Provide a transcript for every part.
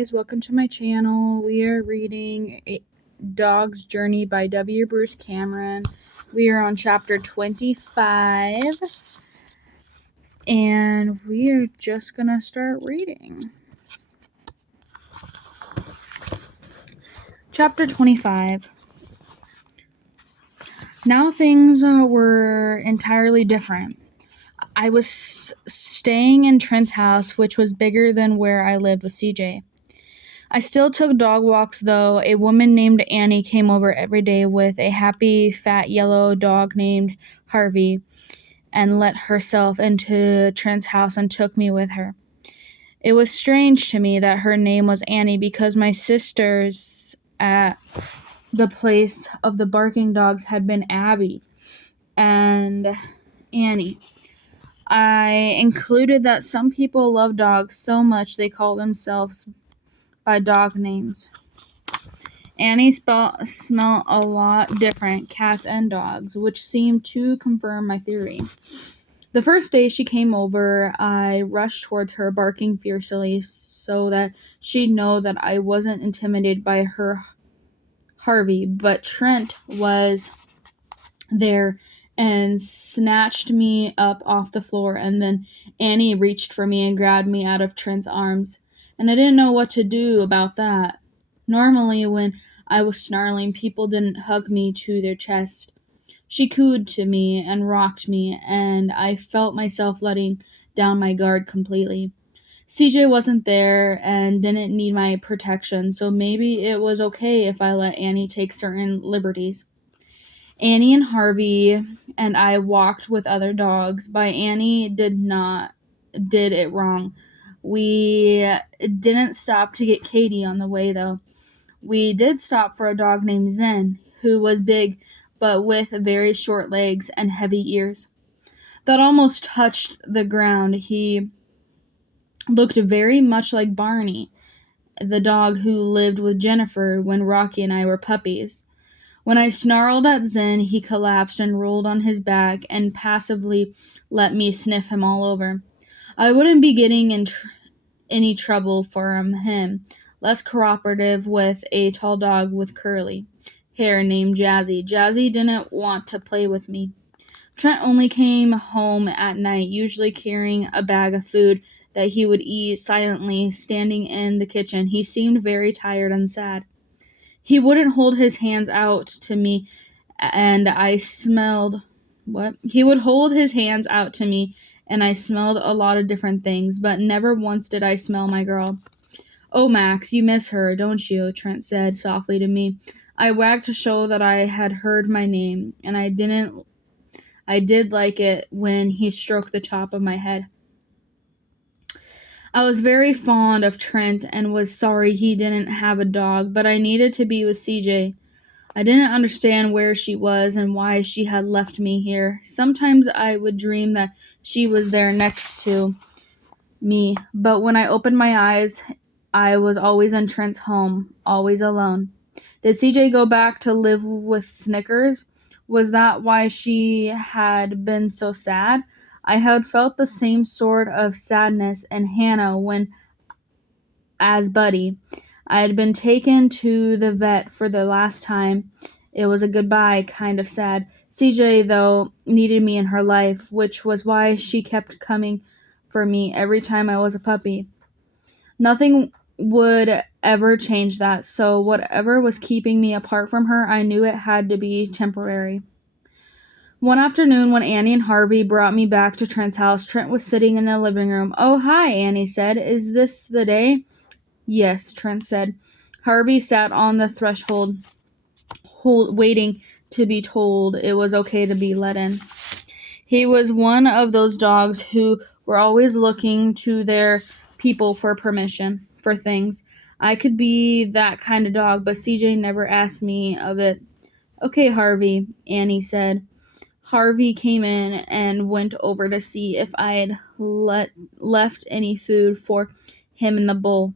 guys, welcome to my channel. We are reading A Dog's Journey by W. Bruce Cameron. We are on chapter 25 and we are just gonna start reading. Chapter 25. Now things were entirely different. I was staying in Trent's house, which was bigger than where I lived with CJ. I still took dog walks, though. A woman named Annie came over every day with a happy, fat, yellow dog named Harvey and let herself into Trent's house and took me with her. It was strange to me that her name was Annie because my sisters at the place of the barking dogs had been Abby and Annie. I included that some people love dogs so much they call themselves by dog names. Annie smelled a lot different, cats and dogs, which seemed to confirm my theory. The first day she came over, I rushed towards her, barking fiercely so that she'd know that I wasn't intimidated by her Harvey, but Trent was there and snatched me up off the floor, and then Annie reached for me and grabbed me out of Trent's arms, and I didn't know what to do about that. Normally, when I was snarling, people didn't hug me to their chest. She cooed to me and rocked me, and I felt myself letting down my guard completely. CJ wasn't there and didn't need my protection, so maybe it was okay if I let Annie take certain liberties. Annie and Harvey and I walked with other dogs, but Annie did it wrong. We didn't stop to get Katie on the way, though. We did stop for a dog named Zen, who was big but with very short legs and heavy ears that almost touched the ground. He looked very much like Barney, the dog who lived with Jennifer when Rocky and I were puppies. When I snarled at Zen, he collapsed and rolled on his back and passively let me sniff him all over. I wouldn't be getting in any trouble from him. Less cooperative with a tall dog with curly hair named Jazzy. Jazzy didn't want to play with me. Trent only came home at night, usually carrying a bag of food that he would eat silently, standing in the kitchen. He seemed very tired and sad. He wouldn't hold his hands out to me, and I smelled... What? He would hold his hands out to me, and I smelled a lot of different things, but never once did I smell my girl. "Oh, Max, you miss her, don't you?" Trent said softly to me. I wagged to show that I had heard my name, and I did like it when he stroked the top of my head. I was very fond of Trent and was sorry he didn't have a dog, but I needed to be with CJ. I didn't understand where she was and why she had left me here. Sometimes I would dream that she was there next to me, but when I opened my eyes, I was always in Trent's home, always alone. Did CJ go back to live with Snickers? Was that why she had been so sad? I had felt the same sort of sadness in Hannah as Buddy. I had been taken to the vet for the last time. It was a goodbye, kind of sad. CJ, though, needed me in her life, which was why she kept coming for me every time I was a puppy. Nothing would ever change that, so whatever was keeping me apart from her, I knew it had to be temporary. One afternoon, when Annie and Harvey brought me back to Trent's house, Trent was sitting in the living room. "Oh, hi," Annie said. "Is this the day?" "Yes," Trent said. Harvey sat on the threshold, waiting to be told it was okay to be let in. He was one of those dogs who were always looking to their people for permission for things. I could be that kind of dog, but CJ never asked me of it. "Okay, Harvey," Annie said. Harvey came in and went over to see if I had left any food for him in the bowl.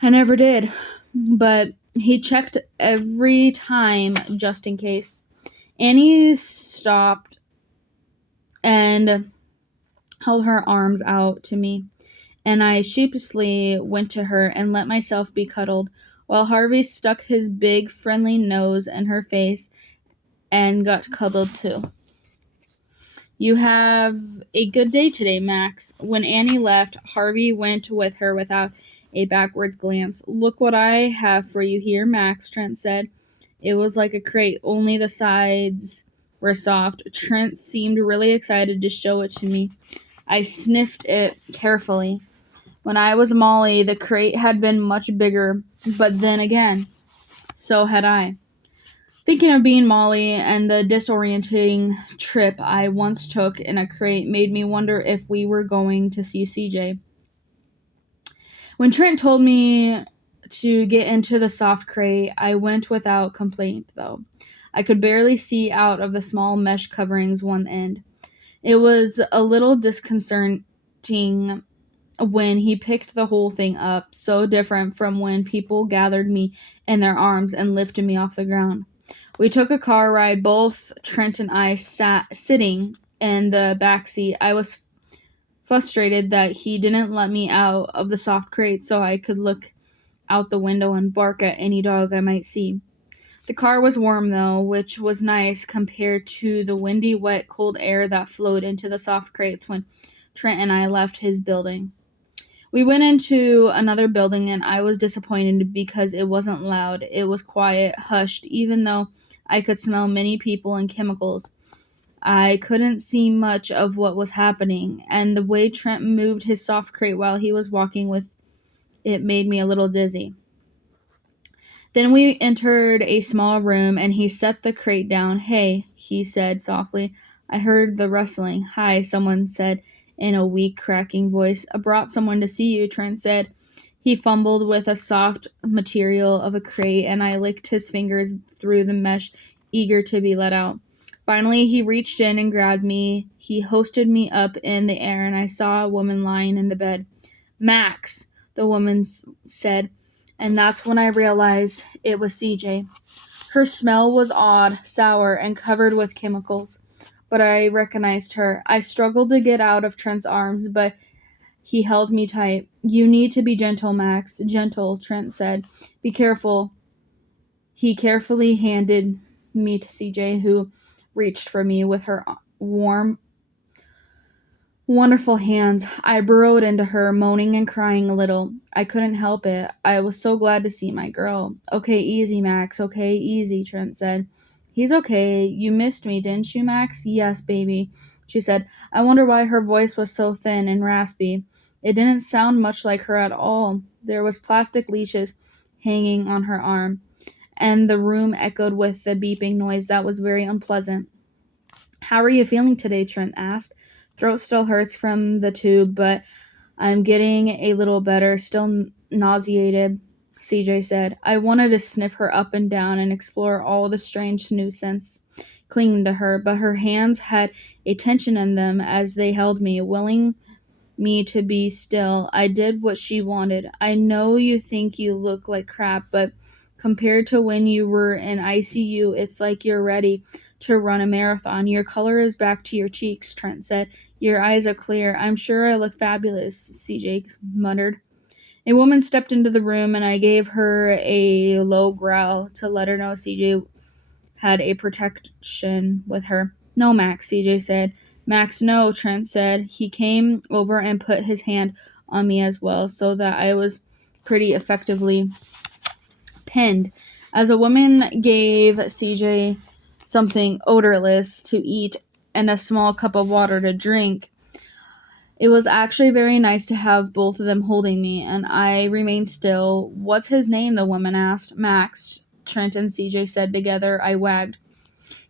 I never did, but he checked every time just in case. Annie stopped and held her arms out to me. and I sheepishly went to her and let myself be cuddled, while Harvey stuck his big, friendly nose in her face and got cuddled too. You have a good day today, Max. When Annie left, Harvey went with her without a backwards glance. Look what I have for you here, Max, Trent said. It was like a crate, only the sides were soft. Trent seemed really excited to show it to me. I sniffed it carefully. When I was Molly, the crate had been much bigger, but then again, so had I. Thinking of being Molly and the disorienting trip I once took in a crate made me wonder if we were going to see CJ. When Trent told me to get into the soft crate, I went without complaint, though. I could barely see out of the small mesh coverings one end. It was a little disconcerting when he picked the whole thing up, so different from when people gathered me in their arms and lifted me off the ground. We took a car ride. Both Trent and I sat sitting in the back seat. I was frustrated that he didn't let me out of the soft crate so I could look out the window and bark at any dog I might see. The car was warm, though, which was nice compared to the windy, wet, cold air that flowed into the soft crates when Trent and I left his building. We went into another building and I was disappointed because it wasn't loud. It was quiet, hushed, even though I could smell many people and chemicals. I couldn't see much of what was happening, and the way Trent moved his soft crate while he was walking with it made me a little dizzy. Then we entered a small room and he set the crate down. Hey, he said softly. I heard the rustling. Hi, someone said in a weak, cracking voice. I brought someone to see you, Trent said. He fumbled with a soft material of a crate and I licked his fingers through the mesh, eager to be let out. Finally, he reached in and grabbed me. He hoisted me up in the air and I saw a woman lying in the bed. Max, the woman said, and that's when I realized it was CJ. Her smell was odd, sour, and covered with chemicals, but I recognized her. I struggled to get out of Trent's arms, but he held me tight. You need to be gentle, Max. Gentle, Trent said. Be careful. He carefully handed me to CJ, who reached for me with her warm, wonderful hands. I burrowed into her, moaning and crying a little. I couldn't help it. I was so glad to see my girl. Okay, easy, Max. Okay, easy, Trent said. He's okay. You missed me, didn't you, Max? Yes, baby, she said. I wonder why her voice was so thin and raspy. It didn't sound much like her at all. There was plastic leashes hanging on her arm, and the room echoed with the beeping noise that was very unpleasant. How are you feeling today? Trent asked. Throat still hurts from the tube, but I'm getting a little better. Still nauseated, CJ said. I wanted to sniff her up and down and explore all the strange new scents clinging to her, but her hands had a tension in them as they held me, willing me to be still. I did what she wanted. I know you think you look like crap, but compared to when you were in ICU, it's like you're ready to run a marathon. Your color is back to your cheeks, Trent said. Your eyes are clear. I'm sure I look fabulous, CJ muttered. A woman stepped into the room and I gave her a low growl to let her know CJ had a protection with her. No, Max, CJ said. Max, no, Trent said. He came over and put his hand on me as well, so that I was pretty effectively pinned. As a woman gave CJ something odorless to eat and a small cup of water to drink, it was actually very nice to have both of them holding me, and I remained still. What's his name? The woman asked. Max, Trent and CJ said together. I wagged.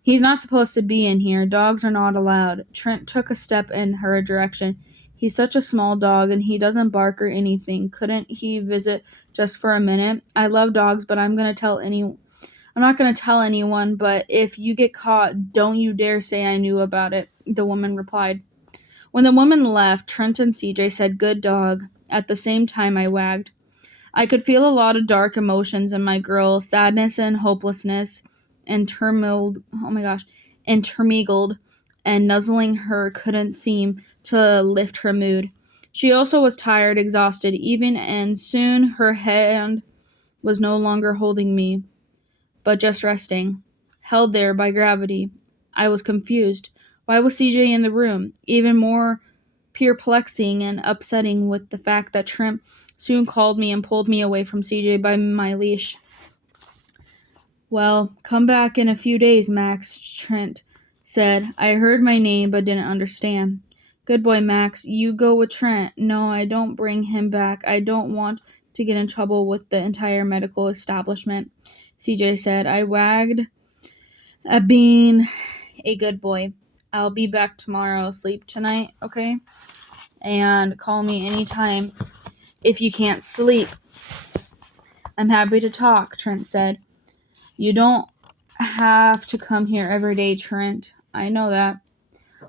He's not supposed to be in here. Dogs are not allowed. Trent took a step in her direction. He's such a small dog, and he doesn't bark or anything. Couldn't he visit just for a minute? I love dogs, but I'm not gonna tell anyone, but if you get caught, don't you dare say I knew about it, the woman replied. When the woman left, Trent and CJ said, good dog. At the same time, I wagged. I could feel a lot of dark emotions in my girl, sadness and hopelessness, intermingled, and nuzzling her couldn't seem to lift her mood. She also was tired, exhausted, even, and soon her hand was no longer holding me, but just resting, held there by gravity. I was confused. Why was CJ in the room? Even more perplexing and upsetting with the fact that Trent soon called me and pulled me away from CJ by my leash. Well, come back in a few days, Max, Trent said. I heard my name but didn't understand. Good boy, Max. You go with Trent. No, I don't bring him back. I don't want to get in trouble with the entire medical establishment, CJ said. I wagged at being a good boy. I'll be back tomorrow. Sleep tonight, okay? And call me anytime if you can't sleep. I'm happy to talk, Trent said. You don't have to come here every day, Trent. I know that.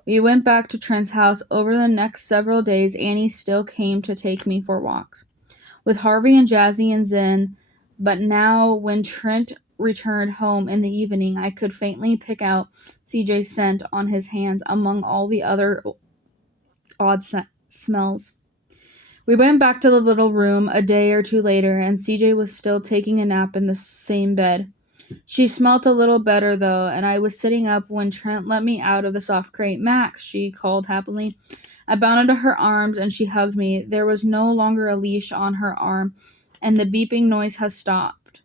We went back to Trent's house. Over the next several days, Annie still came to take me for walks with Harvey and Jazzy and Zen, but now when Trent returned home in the evening, I could faintly pick out CJ's scent on his hands among all the other odd smells. We went back to the little room a day or two later, and CJ was still taking a nap in the same bed. She smelt a little better, though, and I was sitting up when Trent let me out of the soft crate. Max, she called happily. I bounded to her arms, and she hugged me. There was no longer a leash on her arm, and the beeping noise has stopped.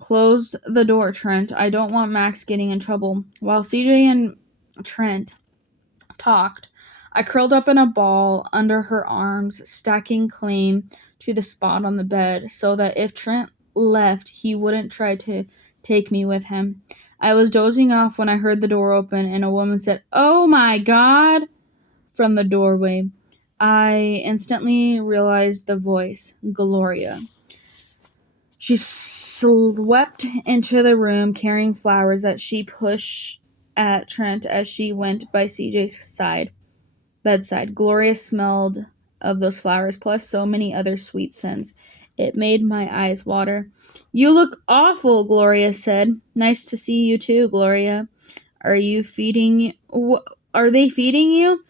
Close the door, Trent. I don't want Max getting in trouble. While CJ and Trent talked, I curled up in a ball under her arms, stacking claim to the spot on the bed, so that if Trent left, he wouldn't try to take me with him. I was dozing off when I heard the door open, and a woman said, "Oh my God!" from the doorway. I instantly realized the voice, Gloria. She swept into the room carrying flowers that she pushed at Trent as she went by CJ's bedside. Gloria smelled of those flowers, plus so many other sweet scents. It made my eyes water. You look awful, Gloria said. Nice to see you too, Gloria. Are they feeding you?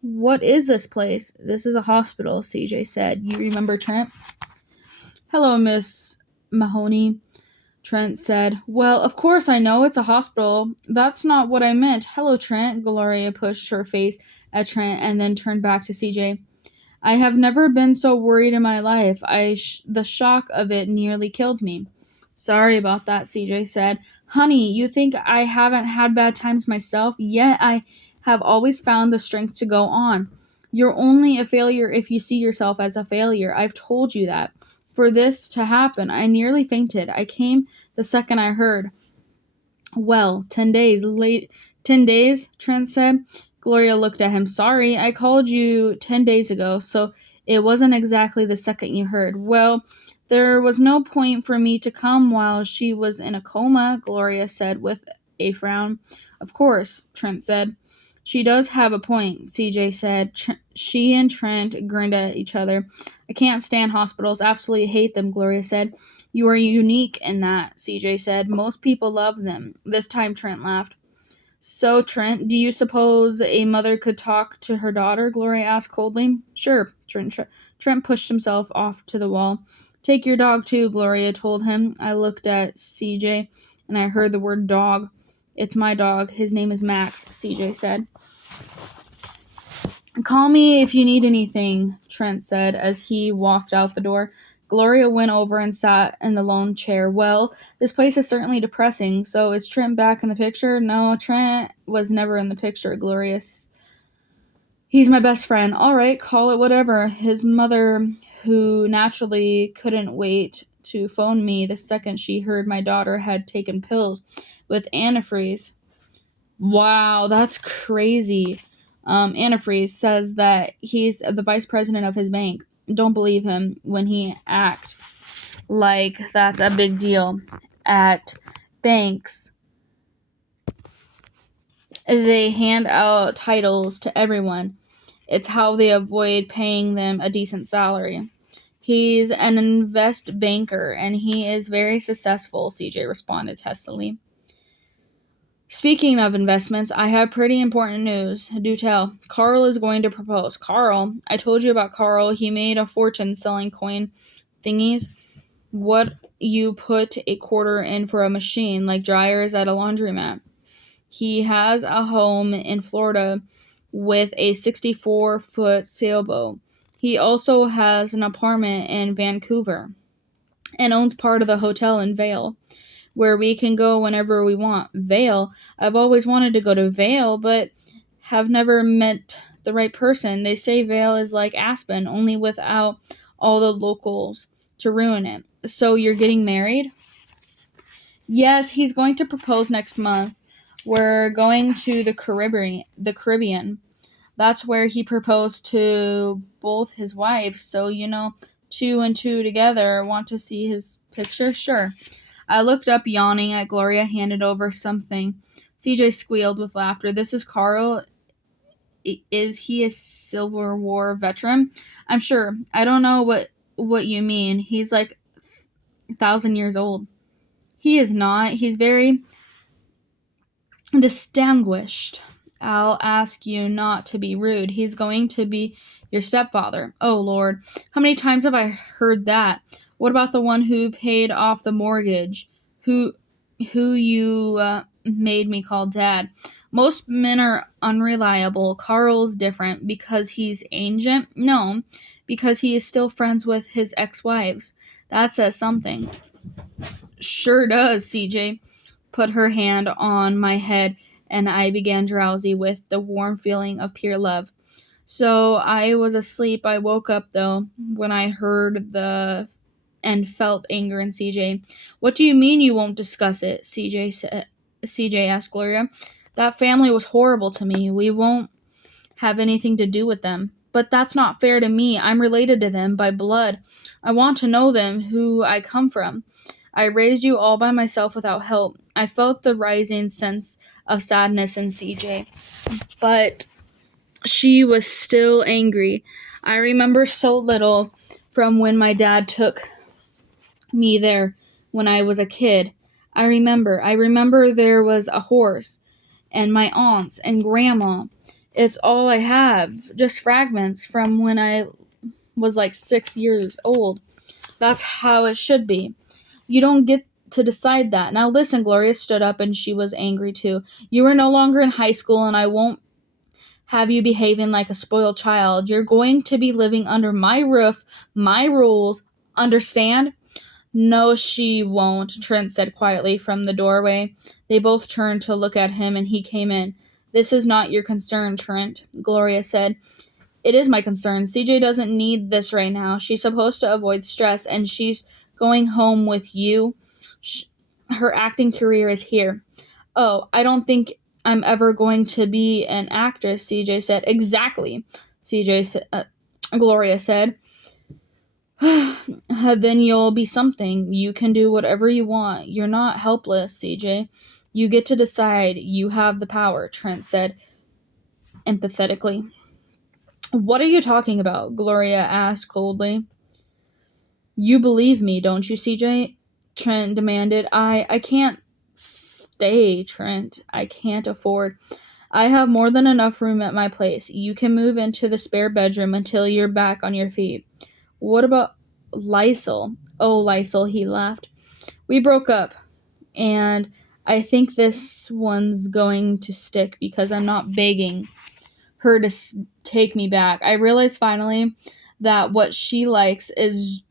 What is this place? This is a hospital, CJ said. You remember Trent? Hello, Miss Mahoney, Trent said. Well, of course I know it's a hospital. That's not what I meant. Hello, Trent. Gloria pushed her face at Trent and then turned back to CJ. I have never been so worried in my life. The shock of it nearly killed me. Sorry about that, CJ said. Honey, you think I haven't had bad times myself? Yet I have always found the strength to go on. You're only a failure if you see yourself as a failure. I've told you that. For this to happen, I nearly fainted. I came the second I heard. Well, 10 days, 10 days, Trent said. Gloria looked at him. Sorry, I called you 10 days ago, so it wasn't exactly the second you heard. Well, there was no point for me to come while she was in a coma, Gloria said with a frown. Of course, Trent said. She does have a point, CJ said. She and Trent grinned at each other. I can't stand hospitals. Absolutely hate them, Gloria said. You are unique in that, CJ said. Most people love them. This time Trent laughed. So, Trent, do you suppose a mother could talk to her daughter? Gloria asked coldly. Sure, Trent pushed himself off to the wall. Take your dog too, Gloria told him. I looked at CJ and I heard the word dog. It's my dog. His name is Max, CJ said. Call me if you need anything, Trent said as he walked out the door. Gloria went over and sat in the lone chair. Well, this place is certainly depressing. So is Trent back in the picture? No, Trent was never in the picture, Gloria. He's my best friend. All right, call it whatever. His mother, who naturally couldn't wait to phone me the second she heard my daughter had taken pills with antifreeze. Wow, that's crazy. Antifreeze says that he's the vice president of his bank. Don't believe him when he acts like that's a big deal. At banks, they hand out titles to everyone. It's how they avoid paying them a decent salary. He's an invest banker, and he is very successful, CJ responded testily. Speaking of investments, I have pretty important news. Do tell. Carl is going to propose. Carl? I told you about Carl. He made a fortune selling coin thingies. What you put a quarter in for a machine, like dryers at a laundromat. He has a home in Florida with a 64-foot sailboat. He also has an apartment in Vancouver and owns part of the hotel in Vail, where we can go whenever we want. Vail? I've always wanted to go to Vail, but have never met the right person. They say Vail is like Aspen, only without all the locals to ruin it. So you're getting married? Yes, he's going to propose next month. We're going to the Caribbean. That's where he proposed to both his wives. So, two and two together. Want to see his picture? Sure. I looked up, yawning, at Gloria handed over something. CJ squealed with laughter. This is Carl. Is he a Civil War veteran? I'm sure. I don't know what you mean. He's like 1,000 years old. He is not. He's very distinguished. I'll ask you not to be rude. He's going to be your stepfather. Oh, Lord. How many times have I heard that? What about the one who paid off the mortgage? Who you made me call Dad? Most men are unreliable. Carl's different because he's ancient? No, because he is still friends with his ex-wives. That says something. Sure does, CJ. Put her hand on my head, and I began drowsy with the warm feeling of pure love. So I was asleep. I woke up, though, when I heard and felt anger in CJ. What do you mean you won't discuss it? CJ asked Gloria. That family was horrible to me. We won't have anything to do with them. But that's not fair to me. I'm related to them by blood. I want to know them, who I come from. I raised you all by myself without help. I felt the rising sense of sadness in CJ, but she was still angry. I remember so little from when my dad took me there when I was a kid. I remember there was a horse and my aunts and grandma. It's all I have, just fragments from when I was like 6 years old. That's how it should be. You don't get to decide that. Now listen, Gloria stood up and she was angry too. You are no longer in high school and I won't have you behaving like a spoiled child. You're going to be living under my roof, my rules. Understand? No, she won't, Trent said quietly from the doorway. They both turned to look at him and he came in. This is not your concern, Trent, Gloria said. It is my concern. CJ doesn't need this right now. She's supposed to avoid stress, and she's going home with you. Her acting career is here. Oh, I don't think I'm ever going to be an actress, CJ said. Exactly, Gloria said. Then you'll be something. You can do whatever you want. You're not helpless, CJ. You get to decide. You have the power, Trent said empathetically. What are you talking about? Gloria asked coldly. You believe me, don't you, CJ? Trent demanded. I can't stay, Trent. I can't afford. I have more than enough room at my place. You can move into the spare bedroom until you're back on your feet. What about Lysol? Oh, Lysol, he laughed. We broke up, and I think this one's going to stick because I'm not begging her to take me back. I realized finally that what she likes is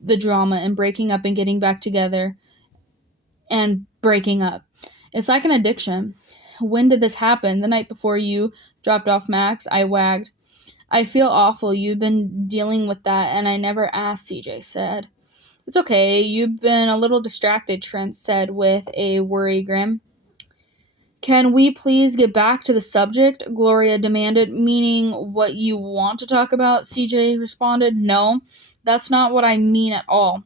the drama and breaking up and getting back together and breaking up. It's like an addiction. When did this happen? The night before you dropped off Max? I wagged. I feel awful. You've been dealing with that, and I never asked, CJ said. It's okay. You've been a little distracted, Trent said with a worry grin. Can we please get back to the subject? Gloria demanded. Meaning what you want to talk about? CJ responded. No, that's not what I mean at all.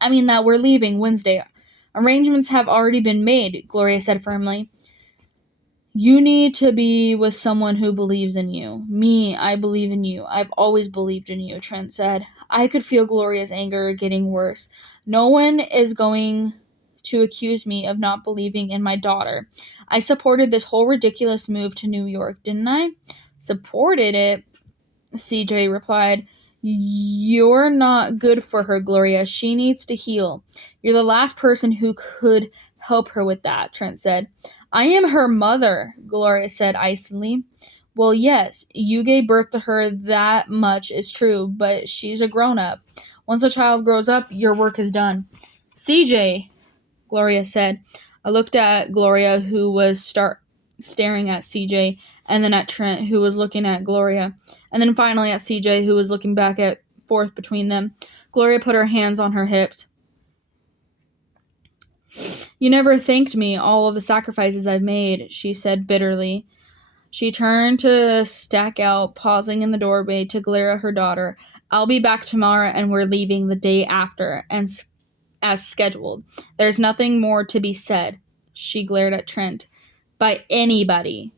I mean that we're leaving Wednesday. Arrangements have already been made, Gloria said firmly. You need to be with someone who believes in you. Me, I believe in you. I've always believed in you, Trent said. I could feel Gloria's anger getting worse. No one is going to accuse me of not believing in my daughter. I supported this whole ridiculous move to New York, didn't I? Supported it, CJ replied. You're not good for her, Gloria. She needs to heal. You're the last person who could help her with that, Trent said. I am her mother, Gloria said icily. Well, yes, you gave birth to her, that much is true, but she's a grown-up. Once a child grows up, your work is done. CJ, Gloria said. I looked at Gloria, who was staring at CJ, and then at Trent, who was looking at Gloria, and then finally at CJ, who was looking back and forth between them. Gloria put her hands on her hips. You never thanked me, all of the sacrifices I've made, she said bitterly. She turned to stack out, pausing in the doorway to glare at her daughter. I'll be back tomorrow, and we're leaving the day after, and as scheduled. There's nothing more to be said, she glared at Trent, by anybody.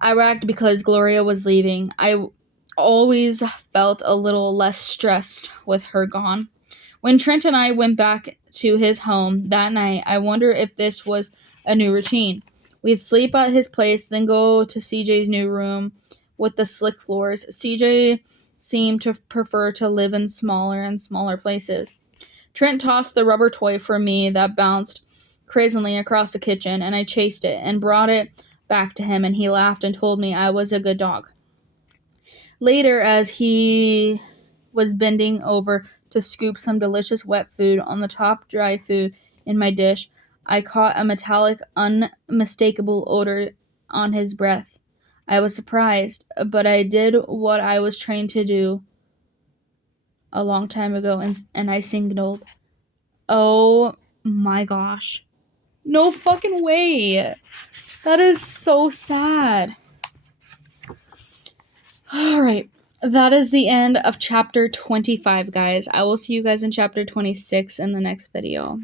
I ragged because Gloria was leaving. I always felt a little less stressed with her gone. When Trent and I went back to his home that night, I wondered if this was a new routine. We'd sleep at his place, then go to CJ's new room with the slick floors. CJ seemed to prefer to live in smaller and smaller places. Trent tossed the rubber toy for me that bounced crazily across the kitchen, and I chased it and brought it back to him, and he laughed and told me I was a good dog. Later, as he was bending over to scoop some delicious wet food on the top dry food in my dish, I caught a metallic, unmistakable odor on his breath. I was surprised, but I did what I was trained to do a long time ago, and I signaled. Oh my gosh. No fucking way. That is so sad. Alright. That is the end of chapter 25, guys. I will see you guys in chapter 26 in the next video.